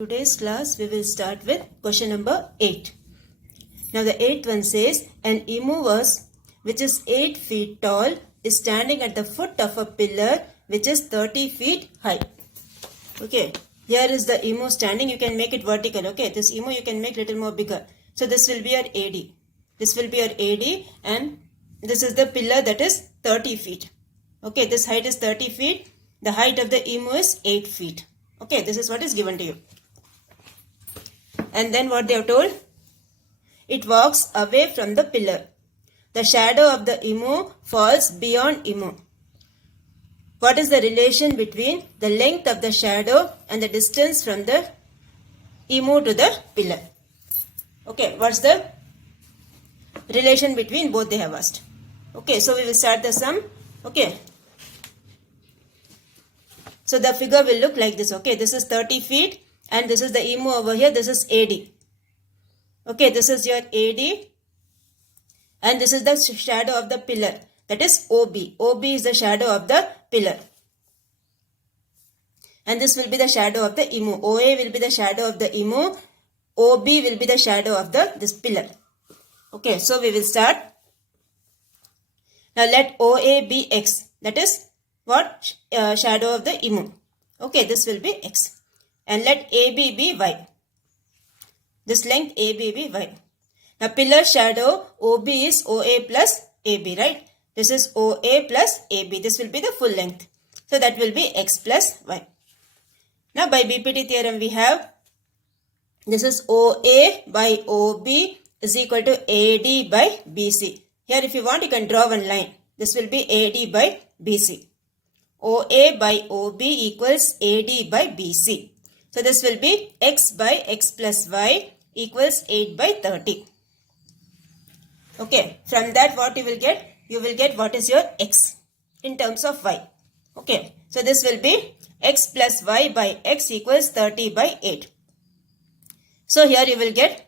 Today's class we will start with question number 8. Now the 8th one says an emu which is 8 feet tall is standing at the foot of a pillar which is 30 feet high. Okay, here is the emu standing. You can make it vertical. Okay, this emu you can make little more bigger. So this will be your AD. This will be your AD and this is the pillar that is 30 feet. Okay, this height is 30 feet. The height of the emu is 8 feet. Okay, this is what is given to you. And then what they have told? It walks away from the pillar. The shadow of the emu falls beyond emu. What is the relation between the length of the shadow and the distance from the emu to the pillar? Okay, what's the relation between both they have asked? Okay, so we will start the sum. Okay. So the figure will look like this. Okay, this is 30 feet. And this is the emu over here. This is AD. Okay, this is your AD. And this is the shadow of the pillar. That is OB. OB is the shadow of the pillar. And this will be the shadow of the emu. OA will be the shadow of the emu. OB will be the shadow of this pillar. Okay, so we will start. Now let OA be X. That is what? Shadow of the emu. Okay, this will be X. And let AB be Y. This length AB be Y. Now pillar shadow OB is OA plus AB, right? This is OA plus AB. This will be the full length. So that will be X plus Y. Now by BPT theorem we have this is OA by OB is equal to AD by BC. Here if you want you can draw one line. This will be AD by BC. OA by OB equals AD by BC. So this will be X by X plus Y equals 8 by 30. Okay, from that what you will get? You will get what is your X in terms of Y. Okay, so this will be X plus Y by X equals 30 by 8. So here you will get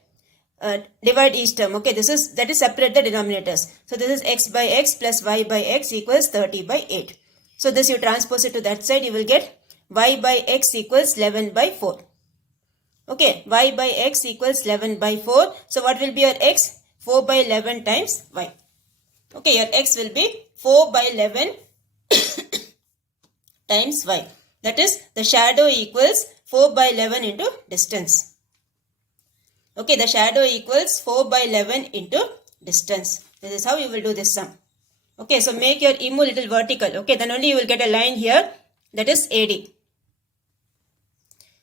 divide each term. Okay, that is separate the denominators. So this is X by X plus Y by X equals 30 by 8. So this you transpose it to that side, you will get Y by X equals 11 by 4. Okay, Y by X equals 11 by 4. So what will be your X? 4 by 11 times Y. Okay, your X will be 4 by 11 times Y. That is the shadow equals 4 by 11 into distance. Okay, the shadow equals 4 by 11 into distance. This is how you will do this sum. Okay, so make your emu little vertical. Okay, then only you will get a line here. That is AD.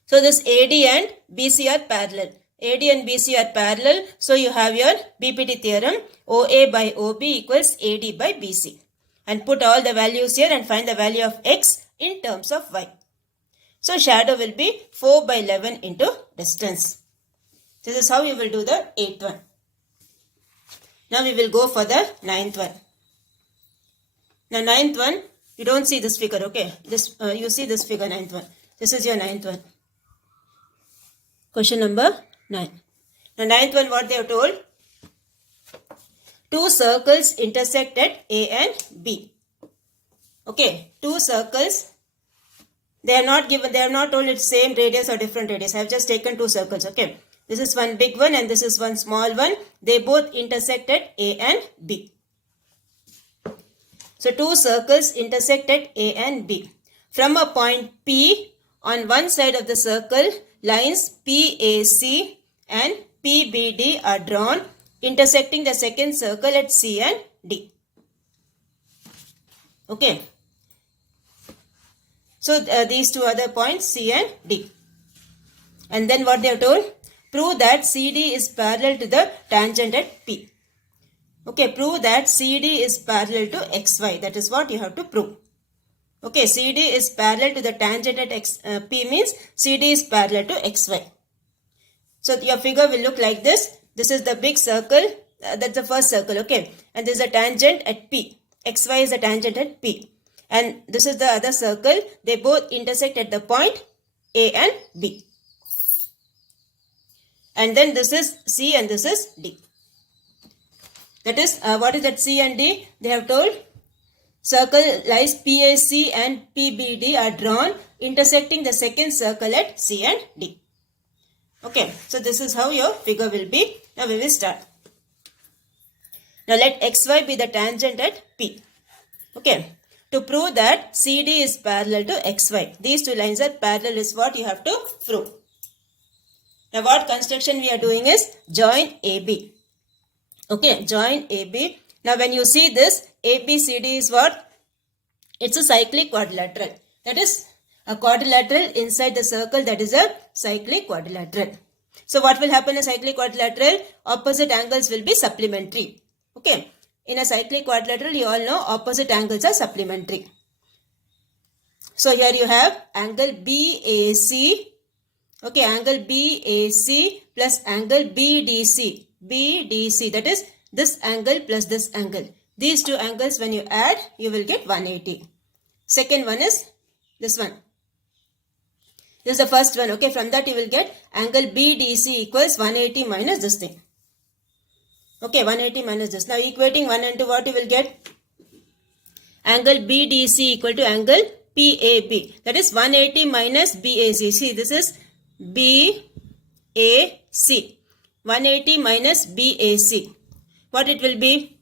So this AD and BC are parallel. AD and BC are parallel. So you have your BPT theorem. OA by OB equals AD by BC. And put all the values here and find the value of X in terms of Y. So shadow will be 4 by 11 into distance. This is how you will do the 8th one. Now we will go for the 9th one. Now 9th one, you don't see this figure, okay? You see this figure, 9th one. This is your 9th one. Question number 9. Now 9th one, what they have told? Two circles intersect at A and B. Okay, two circles. They are not given, they have not told it's same radius or different radius. I have just taken two circles, okay? This is one big one and this is one small one. They both intersect at A and B. So two circles intersect at A and B. From a point P, on one side of the circle, lines PAC and PBD are drawn, intersecting the second circle at C and D. Okay. So these two other points, C and D. And then what they have told? Prove that CD is parallel to the tangent at P. Okay, prove that CD is parallel to XY. That is what you have to prove. Okay, CD is parallel to the tangent at P means CD is parallel to XY. So your figure will look like this. This is the big circle. That's the first circle. Okay, and this is a tangent at P. XY is the tangent at P. And this is the other circle. They both intersect at the point A and B. And then this is C and this is D. That is, what is that C and D? They have told circle lies PAC and PBD are drawn intersecting the second circle at C and D. Okay, so this is how your figure will be. Now we will start. Now let xy be the tangent at P. Okay, to prove that CD is parallel to xy, these two lines are parallel is what you have to prove. Now what construction we are doing is join AB. Okay, join AB. Now when you see this, ABCD is what? It's a cyclic quadrilateral. That is a quadrilateral inside the circle, that is a cyclic quadrilateral. So what will happen in a cyclic quadrilateral? Opposite angles will be supplementary. Okay. In a cyclic quadrilateral, you all know opposite angles are supplementary. So here you have angle BAC. Okay, angle BAC plus angle BDC. BDC, that is this angle plus this angle. These two angles when you add, you will get 180. Second one is this one. This is the first one. Okay, from that you will get angle BDC equals 180 minus this thing. Okay, 180 minus this. Now equating 1 and 2, what you will get? Angle BDC equal to angle PAB. That is 180 minus BAC. See, this is BAC. 180 minus BAC. What it will be?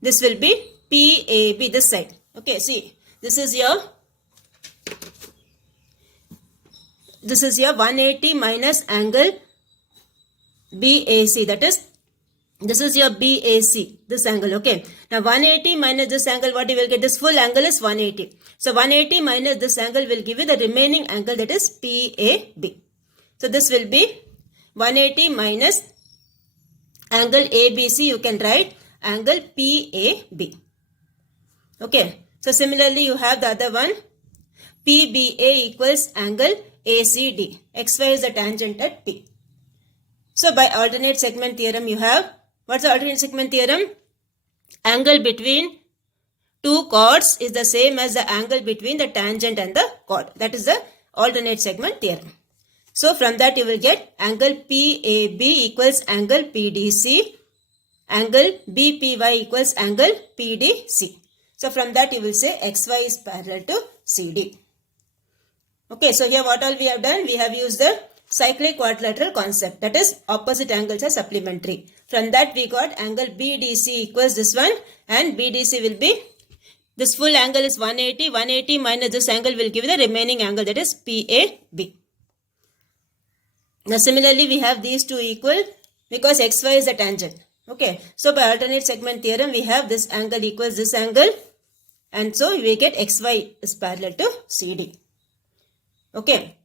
This will be PAB, this side. Okay, see, this is your 180 minus angle BAC. That is, this is your BAC, this angle. Okay, now 180 minus this angle, what you will get? This full angle is 180. So 180 minus this angle will give you the remaining angle, that is PAB. So this will be 180 minus angle ABC. You can write angle PAB. Okay, so similarly you have the other one, PBA equals angle ACD. XY is the tangent at P. So by alternate segment theorem you have, what's the alternate segment theorem? Angle between two chords is the same as the angle between the tangent and the chord. That is the alternate segment theorem. So from that you will get angle PAB equals angle PDC. Angle BPY equals angle PDC. So from that you will say XY is parallel to CD. Okay, so here what all we have done? We have used the cyclic quadrilateral concept. That is, opposite angles are supplementary. From that we got angle BDC equals this one, and BDC will be, this full angle is 180. 180 minus this angle will give you the remaining angle, that is PAB. Now similarly we have these two equal because XY is the tangent. Okay, so by alternate segment theorem we have this angle equals this angle, and so we get XY is parallel to CD. Okay,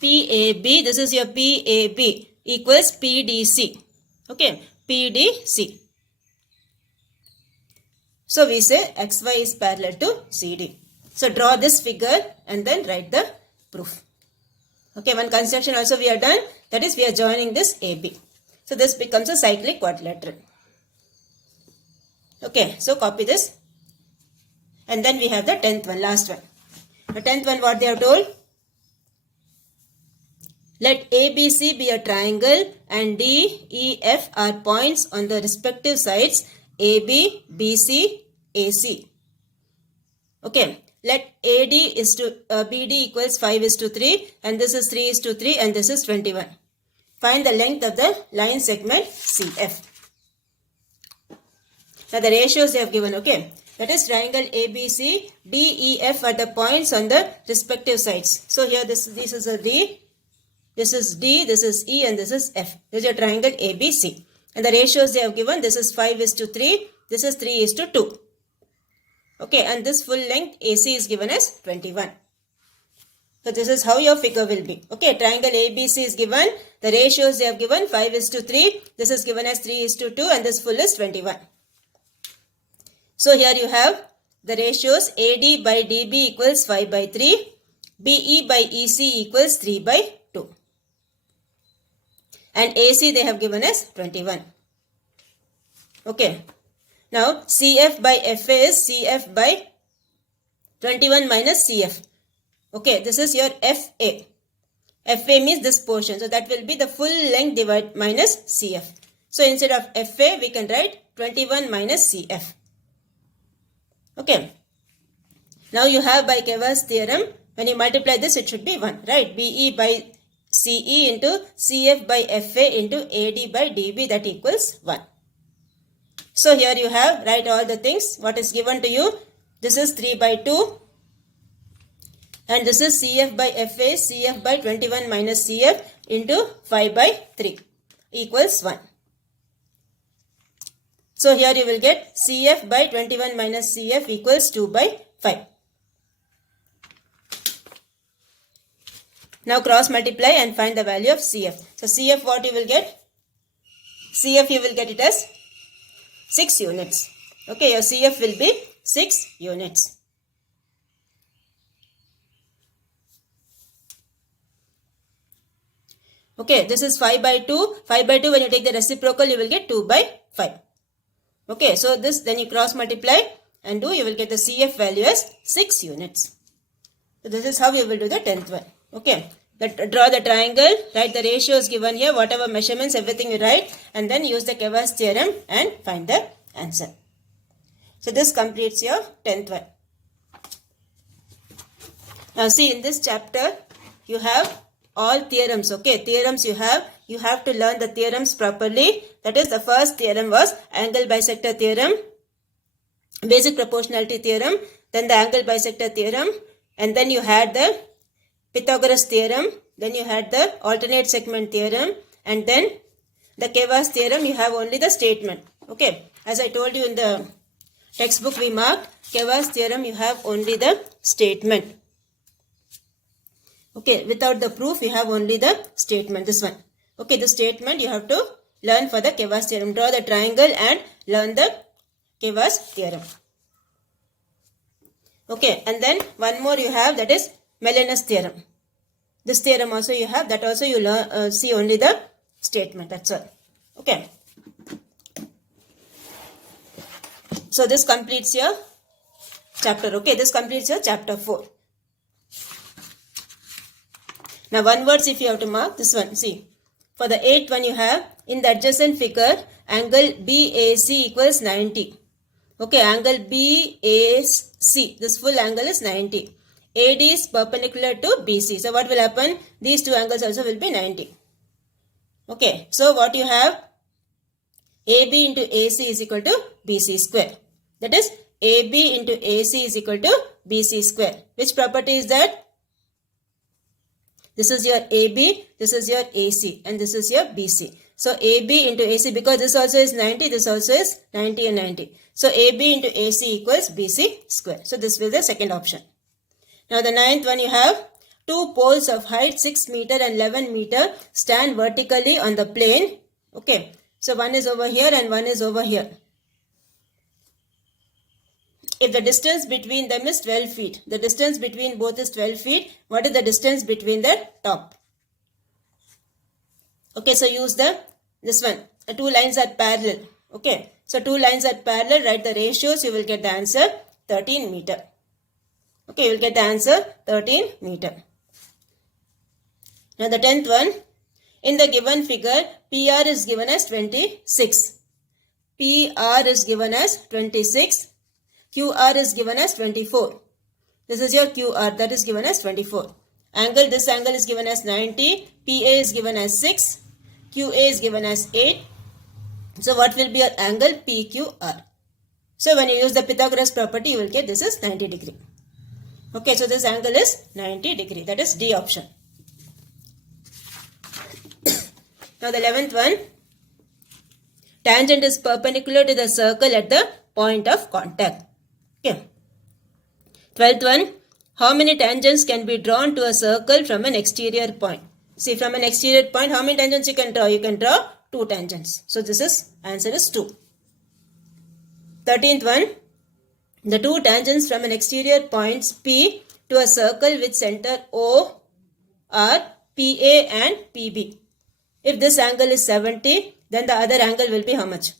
PAB, this is your PAB equals PDC. Okay, PDC. So we say XY is parallel to CD. So draw this figure and then write the proof. Okay, one construction also we are done. That is, we are joining this AB. So this becomes a cyclic quadrilateral. Okay, so copy this. And then we have the 10th one, last one. The 10th one, what they have told? Let ABC be a triangle and DEF are points on the respective sides AB, BC, AC. Okay, let AD is to BD equals 5:3, and this is 3:3, and this is 21. Find the length of the line segment CF. Now the ratios they have given. Okay, that is triangle ABC, DEF are the points on the respective sides. So here this is a D. This is D, this is E, and this is F. This is your triangle ABC. And the ratios they have given, this is 5:3, this is 3:2. Okay, and this full length AC is given as 21. So this is how your figure will be. Okay, triangle ABC is given. The ratios they have given 5:3. This is given as 3:2, and this full is 21. So here you have the ratios AD by DB equals 5/3. BE by EC equals 3/2. And AC they have given as 21. Okay. Now CF by FA is CF by 21 minus CF. Okay, this is your FA. FA means this portion. So that will be the full length divided minus CF. So instead of FA we can write 21 minus CF. Okay. Now you have by Kevar's theorem, when you multiply this it should be 1, right? BE by CE into CF by FA into AD by DB, that equals 1. So here you have, write all the things. What is given to you? This is 3 by 2. And this is CF by FA, CF by 21 minus CF into 5 by 3 equals 1. So here you will get CF by 21 minus CF equals 2 by 5. Now cross multiply and find the value of CF. So CF what you will get? CF you will get it as 6 units. Okay, your CF will be 6 units. Okay, this is 5 by 2. 5 by 2, when you take the reciprocal, you will get 2 by 5. Okay, so this, then you cross multiply and do, you will get the CF value as 6 units. So this is how you will do the 10th one. Okay, draw the triangle, write the ratios given here, whatever measurements, everything you write, and then use the Kevar's theorem and find the answer. So this completes your 10th one. Now see, in this chapter, you have all theorems. Okay, theorems you have to learn the theorems properly. That is, the first theorem was angle bisector theorem, basic proportionality theorem, then the angle bisector theorem, and then you had the Pythagoras theorem, then you had the alternate segment theorem, and then the Kevar's theorem. You have only the statement. Okay, as I told you in the textbook we marked, Kevar's theorem you have only the statement. Okay, without the proof you have only the statement, this one. Okay, the statement you have to learn for the Kevar's theorem. Draw the triangle and learn the Kevar's theorem. Okay, and then one more you have, that is Malinus theorem. This theorem also you have, that also you learn, see only the statement, that's all. Okay. So this completes your chapter. Okay, this completes your chapter 4. Now one words if you have to mark, this one, see. For the 8th one you have, in the adjacent figure, angle BAC equals 90. Okay, angle BAC, this full angle is 90. AD is perpendicular to BC. So what will happen? These two angles also will be 90. Okay, so what you have? AB into AC is equal to BC square. That is, AB into AC is equal to BC square. Which property is that? This is your AB, this is your AC, and this is your BC. So AB into AC, because this also is 90, this also is 90 and 90. So AB into AC equals BC square. So this will be the second option. Now the 9th one you have, two poles of height 6 meter and 11 meter stand vertically on the plane. Okay, so one is over here and one is over here. If the distance between them is 12 feet, the distance between both is 12 feet, what is the distance between the top? Okay, so use this one. The two lines are parallel. Okay, so two lines are parallel, write the ratios, you will get the answer 13 meter. Okay, you will get the answer 13 meter. Now the 10th one, in the given figure, PR is given as 26. PR is given as 26. QR is given as 24. This is your QR, that is given as 24. Angle, this angle is given as 90. PA is given as 6. QA is given as 8. So what will be your angle? PQR. So when you use the Pythagoras property, you will get this is 90 degree. Okay, so this angle is 90 degree. That is D option. Now the 11th one. Tangent is perpendicular to the circle at the point of contact. Okay. 12th one. How many tangents can be drawn to a circle from an exterior point? See, from an exterior point, how many tangents you can draw? You can draw 2 tangents. So this is, answer is 2. 13th one. The two tangents from an exterior points P to a circle with center O are PA and PB. If this angle is 70, then the other angle will be how much?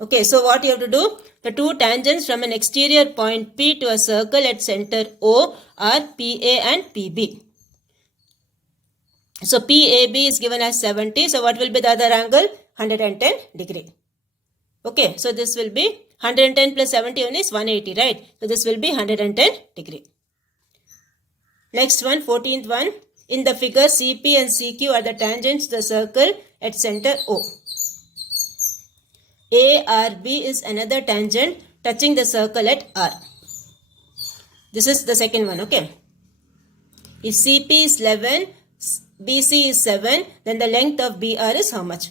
Okay, so what you have to do? The two tangents from an exterior point P to a circle at center O are PA and PB. So PAB is given as 70. So what will be the other angle? 110 degree. Okay, so this will be 110 plus 70 is 180, right? So this will be 110 degree. Next one, 14th one. In the figure, CP and CQ are the tangents to the circle at center O. ARB is another tangent touching the circle at R. This is the second one, okay. If CP is 11, BC is 7, then the length of BR is how much?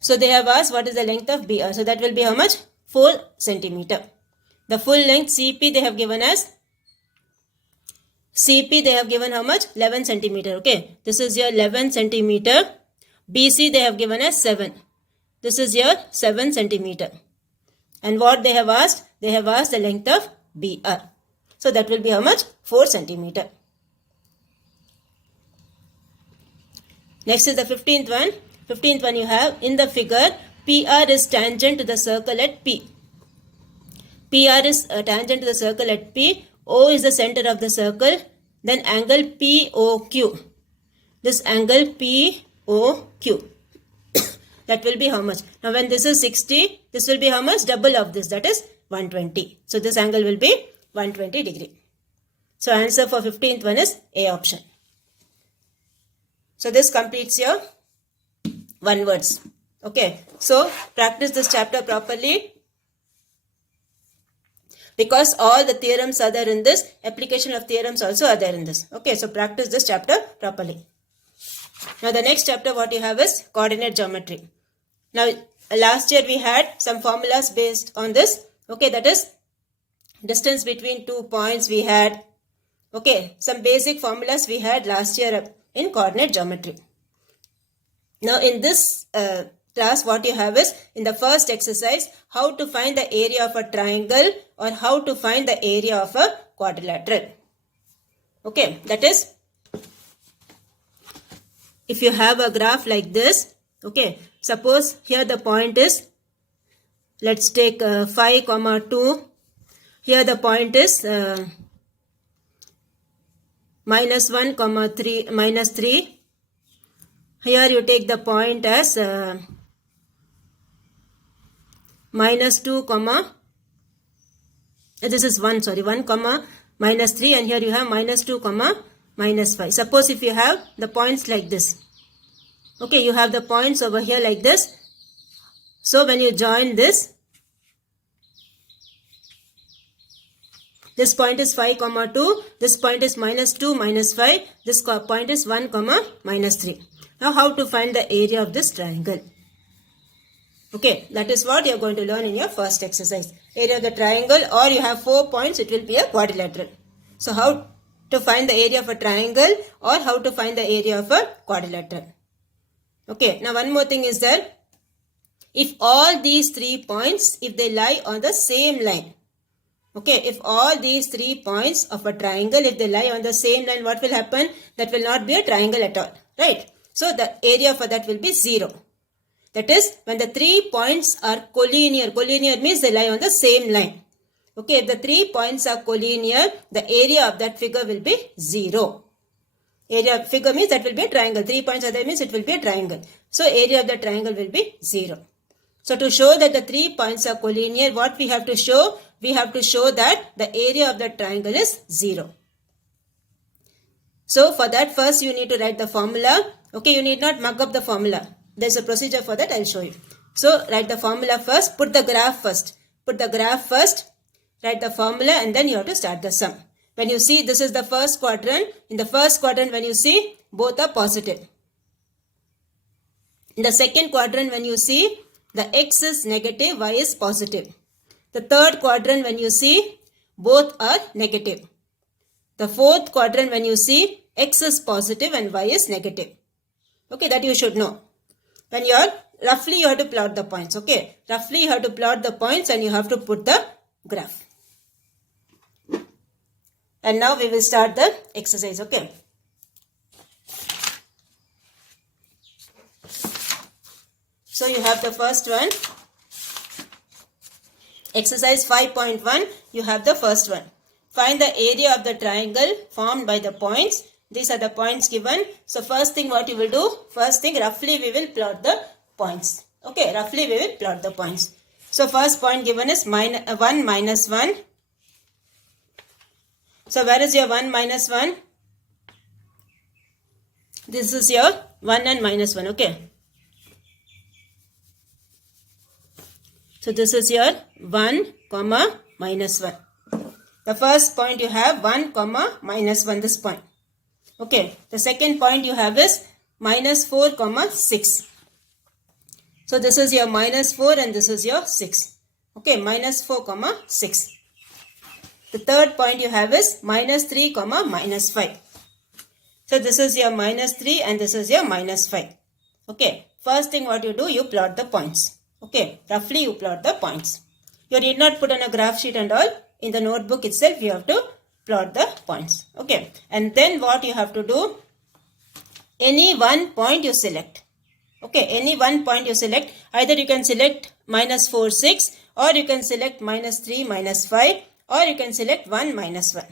So they have asked what is the length of BR. So that will be how much? 4 centimeter. The full length CP they have given as how much? 11 centimeter. Okay. This is your 11 centimeter. BC they have given as 7. This is your 7 centimeter. And what they have asked? They have asked the length of BR. So that will be how much? 4 centimeter. Next is the 15th one. 15th one you have in the figure PR is tangent to the circle at P. PR is tangent to the circle at P. O is the center of the circle. Then angle POQ. This angle POQ. That will be how much? Now when this is 60, this will be how much? Double of this. That is 120. So this angle will be 120 degree. So answer for 15th one is A option. So this completes your one words. Okay. So practice this chapter properly. Because all the theorems are there in this, application of theorems also are there in this. Okay, so practice this chapter properly. Now the next chapter what you have is coordinate geometry. Now last year we had some formulas based on this. Okay, that is distance between 2 points we had. Okay, some basic formulas we had last year in coordinate geometry. Now in this class what you have is in the first exercise how to find the area of a triangle or how to find the area of a quadrilateral. Okay, that is if you have a graph like this, okay, suppose here the point is, let's take 5, 2, here the point is minus 1, 3, minus 3, here you take the point as minus 2, this is 1, sorry, 1, minus 3 and here you have minus 2, minus 5. Suppose if you have the points like this. Okay, you have the points over here like this. So when you join this point is 5, 2, this point is minus 2, minus 5, this point is 1, minus 3. Now how to find the area of this triangle? Okay, that is what you are going to learn in your first exercise. Area of the triangle, or you have 4 points, it will be a quadrilateral. So how to find the area of a triangle or how to find the area of a quadrilateral. Okay, now one more thing is that if all these 3 points, if they lie on the same line. Okay, if all these 3 points of a triangle, if they lie on the same line, what will happen? That will not be a triangle at all, right? So the area for that will be 0. That is, when the 3 points are collinear. Collinear means they lie on the same line. Okay, if the 3 points are collinear, the area of that figure will be 0. Area of figure means that will be a triangle. 3 points are there means it will be a triangle. So area of the triangle will be 0. So to show that the 3 points are collinear, what we have to show? We have to show that the area of the triangle is 0. So for that first you need to write the formula. Okay, you need not mug up the formula. There's a procedure for that, I'll show you. So write the formula first, put the graph first. Put the graph first, write the formula and then you have to start the sum. When you see this is the first quadrant, in the first quadrant when you see both are positive. In the second quadrant when you see the x is negative, y is positive. The third quadrant when you see both are negative. The fourth quadrant when you see x is positive and y is negative. Okay, that you should know. When you are, roughly you have to plot the points. Okay, roughly you have to plot the points and you have to put the graph. And now we will start the exercise. Okay. So you have the first one. Exercise 5.1. You have the first one. Find the area of the triangle formed by the points. These are the points given. So first thing what you will do, first thing roughly we will plot the points. Okay, roughly we will plot the points. So first point given is 1 minus 1. So where is your 1 minus 1? This is your 1 and minus 1. Okay. So this is your 1 comma minus 1. The first point you have 1 comma minus 1, this point. Okay. The second point you have is minus 4 comma 6. So this is your minus 4 and this is your 6. Okay. Minus 4 comma 6. The third point you have is minus 3 comma minus 5. So this is your minus 3 and this is your minus 5. Okay. First thing what you do, you plot the points. Okay. Roughly you plot the points. You need not put on a graph sheet and all. In the notebook itself you have to plot the points. Okay. And then what you have to do, any one point you select. Okay. Any one point you select. Either you can select minus 4, 6 or you can select minus 3, minus 5 or you can select 1, minus 1.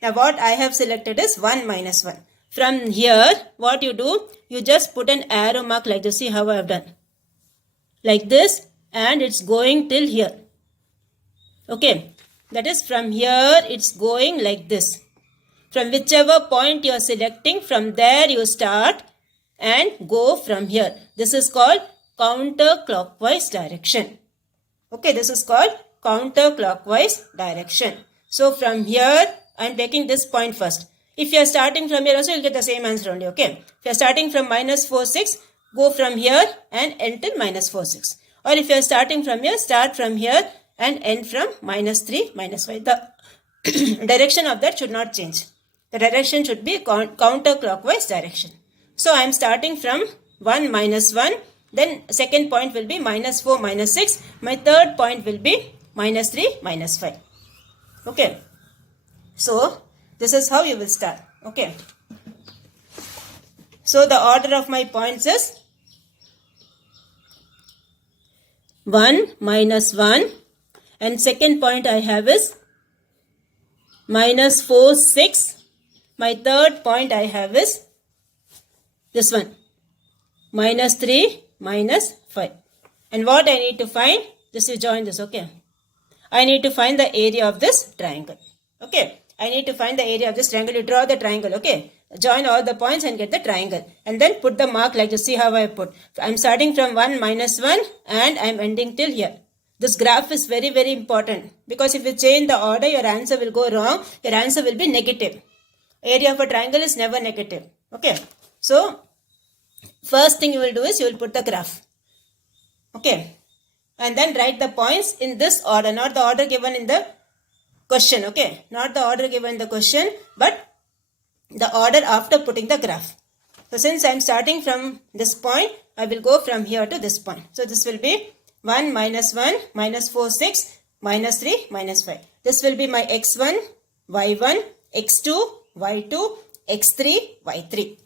Now what I have selected is 1, minus 1. From here, what you do, you just put an arrow mark like this. See how I have done. Like this, and it's going till here. Okay. That is from here, it's going like this. From whichever point you are selecting, from there you start and go from here. This is called counterclockwise direction. Okay, this is called counterclockwise direction. So from here, I am taking this point first. If you are starting from here also, you will get the same answer only. Okay. If you are starting from minus 4, 6, go from here and end till minus 4, 6. Or if you are starting from here, start from here and end from minus 3, minus 5. The direction of that should not change. The direction should be counterclockwise direction. So I am starting from 1, minus 1. Then second point will be minus 4, minus 6. My third point will be minus 3, minus 5. Okay. So this is how you will start. Okay. So the order of my points is 1, minus 1. And second point I have is minus 4, 6. My third point I have is this one. Minus 3, minus 5. And what I need to find, just you join this, okay. I need to find the area of this triangle. Okay. I need to find the area of this triangle. You draw the triangle, okay. Join all the points and get the triangle. And then put the mark like this. See how I put. I am starting from 1, minus 1 and I am ending till here. This graph is very, very important. Because if you change the order, your answer will go wrong. Your answer will be negative. Area of a triangle is never negative. Okay. So, first thing you will do is you will put the graph. Okay. And then write the points in this order. Not the order given in the question. Okay. Not the order given in the question. But the order after putting the graph. So, since I am starting from this point, I will go from here to this point. So, this will be 1, minus 1, minus 4, 6, minus 3, minus 5. This will be my x1, y1, x2, y2, x3, y3.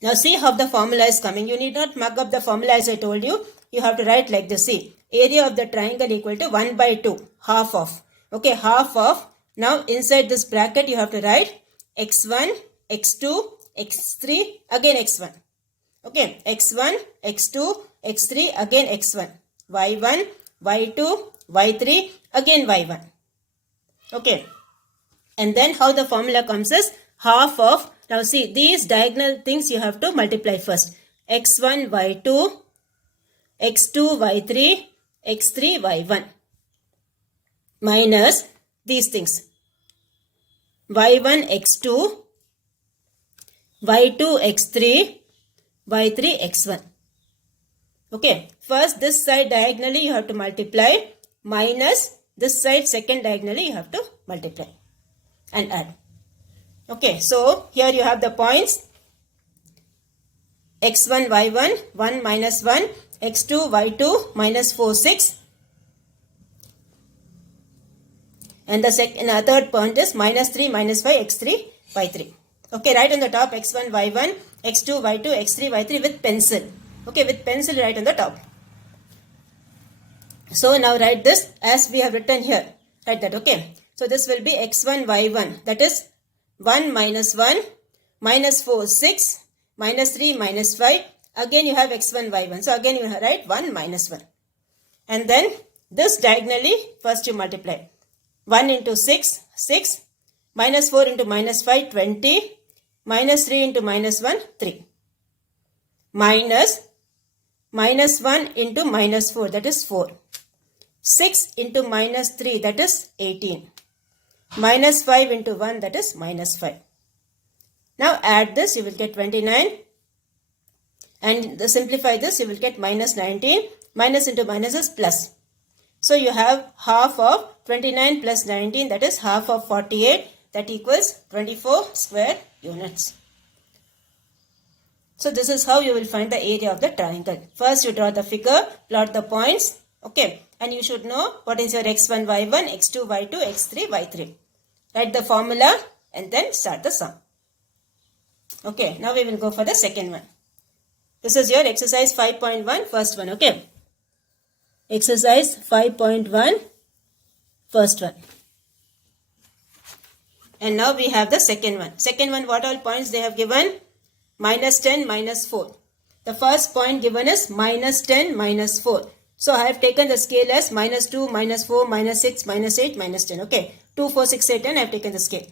Now see how the formula is coming. You need not mug up the formula as I told you. You have to write like this. See, area of the triangle equal to 1 by 2, half of. Okay, half of. Now inside this bracket you have to write x1, x2, x3, again x1. Okay, x1, x2, x3, again x1. y1, y2, y3, again y1. Okay. And then how the formula comes is half of. Now see, these diagonal things you have to multiply first. x1, y2, x2, y3, x3, y1. Minus these things. y1, x2, y2, x3, y3, x1. Okay. First this side diagonally you have to multiply minus this side second diagonally you have to multiply and add. Okay. So here you have the points x1, y1, 1, minus 1, x2, y2, minus 4, 6. And the third point is minus 3, minus 5, x3, y3. Okay, write on the top x1, y1, x2, y2, x3, y3 with pencil. Okay, with pencil write on the top. So now write this as we have written here. Write that, okay. So this will be x1, y1. That is 1, minus 1, minus 4, 6, minus 3, minus 5. Again you have x1, y1. So again you write 1, minus 1. And then this diagonally first you multiply. 1 into 6, 6. Minus 4 into minus 5, 20. minus 3 into minus 1, 3. Minus 1 into minus 4, that is 4. 6 into minus 3, that is 18. Minus 5 into 1, that is minus 5. Now add this, you will get 29. And simplify this, you will get minus 19. Minus into minus is plus. So you have half of 29 plus 19, that is half of 48. That equals 24 square units. So this is how you will find the area of the triangle. First you draw the figure, plot the points. Okay. And you should know what is your x1, y1, x2, y2, x3, y3. Write the formula and then start the sum. Okay. Now we will go for the second one. This is your exercise 5.1, first one. Okay. Exercise 5.1, first one. And now we have the second one. Second one, what all points they have given? Minus 10, minus 4. The first point given is minus 10, minus 4. So I have taken the scale as minus 2, minus 4, minus 6, minus 8, minus 10. Okay. 2, 4, 6, 8, 10. I have taken the scale.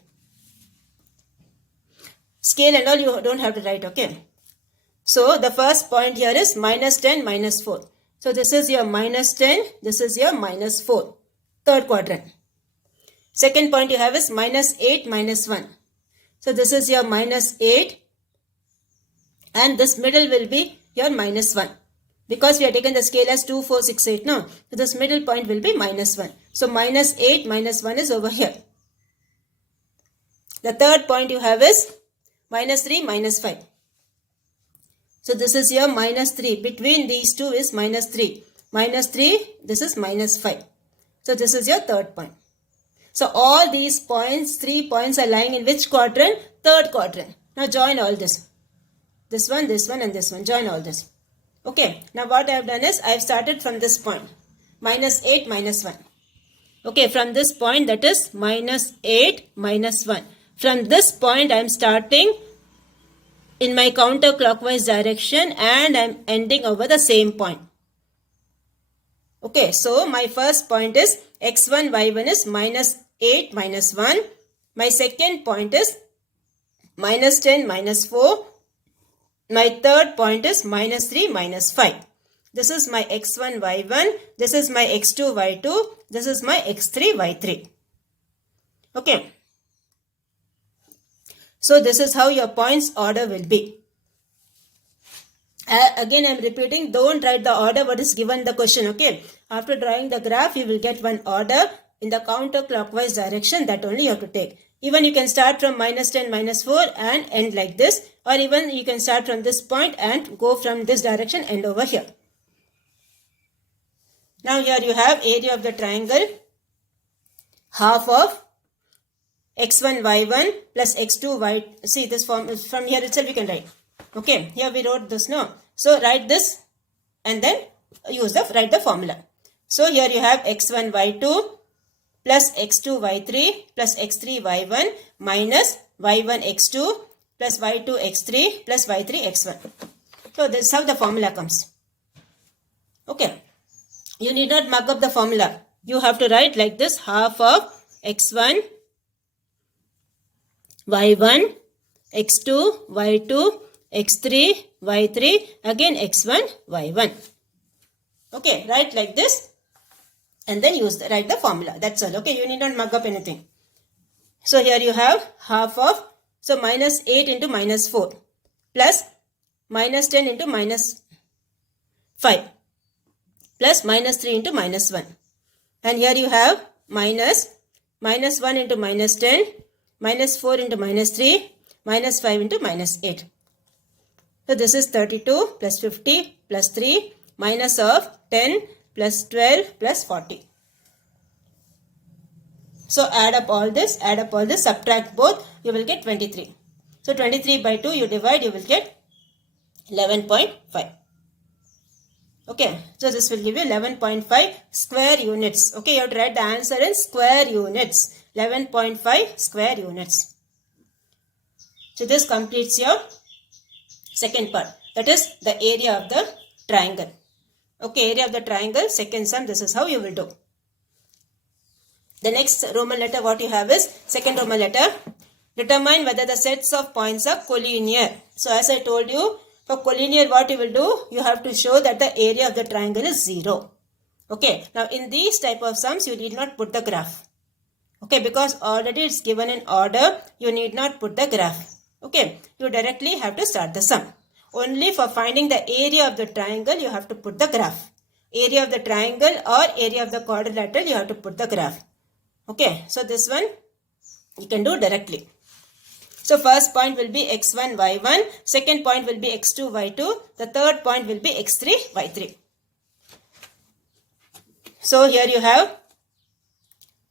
Scale and all you don't have to write. Okay. So the first point here is minus 10, minus 4. So this is your minus 10. This is your minus 4. Third quadrant. Second point you have is minus 8, minus 1. So this is your minus 8. And this middle will be your minus 1. Because we have taken the scale as 2, 4, 6, 8. No. So this middle point will be minus 1. So minus 8, minus 1 is over here. The third point you have is minus 3, minus 5. So this is your minus 3. Between these two is minus 3. Minus 3, this is minus 5. So this is your third point. So all these points, 3 points are lying in which quadrant? Third quadrant. Now join all this. This one and this one. Join all this. Okay. Now what I have done is I have started from this point. Minus 8, minus 1. Okay. From this point, that is minus 8, minus 1. From this point I am starting in my counterclockwise direction and I am ending over the same point. Okay. So my first point is x1, y1 is minus 8, minus 1. My second point is minus 10, minus 4. My third point is minus 3, minus 5. This is my x1, y1. This is my x2, y2. This is my x3, y3. Okay. So this is how your points order will be. Again I am repeating, don't write the order what is given in the question. Okay. After drawing the graph, you will get one order in the counterclockwise direction. That only you have to take. Even you can start from minus 10, minus 4 and end like this. Or even you can start from this point and go from this direction and over here. Now here you have area of the triangle. Half of x1, y1 plus x2, y. See this form from here itself you can write. Okay. Here we wrote this. No. So write this and then write the formula. So here you have x1, y2 plus x2, y3 plus x3, y1 minus y1, x2 plus y2, x3 plus y3, x1. So this is how the formula comes. Okay. You need not mark up the formula. You have to write like this: half of x1, y1, x2, y2, x3, y3, again x1, y1. Okay. Write like this. And then write the formula. That's all. Okay. You need not mark up anything. So here you have half of, so minus 8 into minus 4 plus minus 10 into minus 5 plus minus 3 into minus 1. And here you have minus 1 into minus 10, minus 4 into minus 3, minus 5 into minus 8. So this is 32 plus 50 plus 3 minus of 10 plus 12 plus 40. So add up all this, subtract both, you will get 23. So 23 by 2 you divide, you will get 11.5. Okay, so this will give you 11.5 square units. Okay, you have to write the answer in square units. 11.5 square units. So this completes your second part. That is the area of the triangle. Okay, area of the triangle, second sum, this is how you will do. The next Roman letter what you have is second Roman letter. Determine whether the sets of points are collinear. So as I told you, for collinear what you will do, you have to show that the area of the triangle is 0. Okay, now in these type of sums, you need not put the graph. Okay, because already it's given in order, you need not put the graph. Okay, you directly have to start the sum. Only for finding the area of the triangle, you have to put the graph. Area of the triangle or area of the quadrilateral, you have to put the graph. Okay, so this one you can do directly. So first point will be x1, y1. Second point will be x2, y2. The third point will be x3, y3. So here you have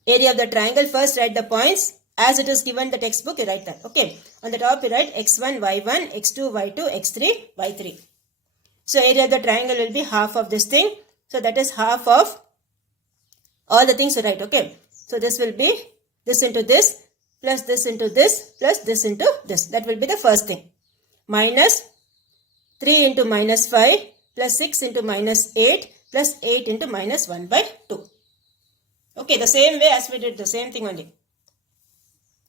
area of the triangle. First write the points. As it is given in the textbook, you write that. Okay. On the top you write x1, y1, x2, y2, x3, y3. So area of the triangle will be half of this thing. So that is half of all the things you write. Okay. So this will be this into this, plus this into this, plus this into this. That will be the first thing. Minus 3 into minus 5, plus 6 into minus 8, plus 8 into minus 1 by 2. Okay, the same way as we did, the same thing only.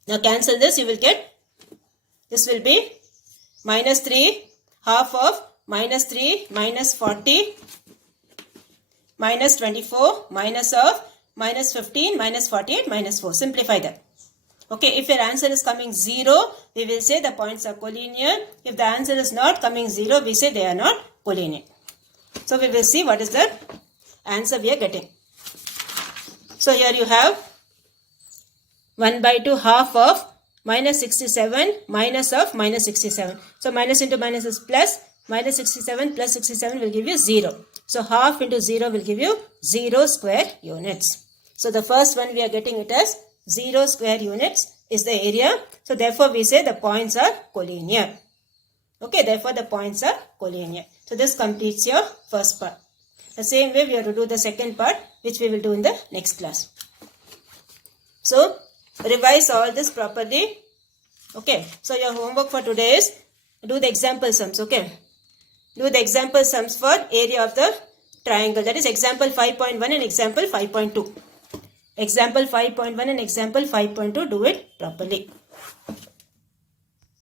Now cancel this, you will get, this will be minus 3, half of minus 3, minus 40, minus 24, minus of minus 15, minus 48, minus 4. Simplify that. Okay, if your answer is coming 0, we will say the points are collinear. If the answer is not coming 0, we say they are not collinear. So we will see what is the answer we are getting. So here you have 1 by 2 half of minus 67 minus of minus 67. So minus into minus is plus. Minus 67 plus 67 will give you 0. So half into 0 will give you 0 square units. So the first one we are getting it as 0 square units is the area. So therefore we say the points are collinear. Okay, therefore the points are collinear. So this completes your first part. The same way we have to do the second part, which we will do in the next class. So revise all this properly. Okay, so your homework for today is do the example sums. Okay, do the example sums for area of the triangle. That is example 5.1 and example 5.2. Example 5.1 and example 5.2, do it properly.